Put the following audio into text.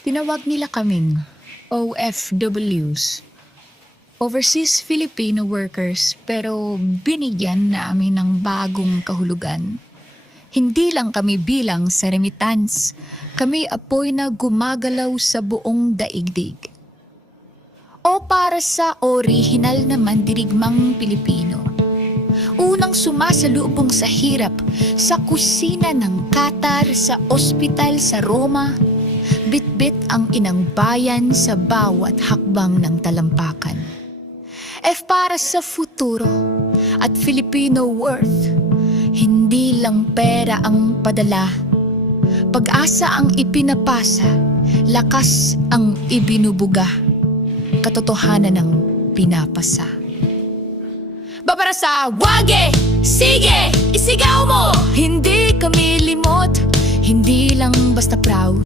Tinawag nila kaming OFWs, Overseas Filipino Workers, pero binigyan namin ng bagong kahulugan. Hindi lang kami bilang sa remittance, kami apoy na gumagalaw sa buong daigdig. O para sa orihinal na mandirigmang Pilipino, unang sumasalubong sa hirap, sa kusina ng Qatar, sa ospital sa Roma, bitbit ang inang bayan sa bawat hakbang ng talampakan. F para sa futuro at Filipino worth, hindi lang pera ang padala, pag-asa ang ipinapasa, lakas ang ibinubuga, katotohanan ng pinapasa. Babara sa wage, sige, isigaw mo! Hindi kami limot, hindi lang basta proud.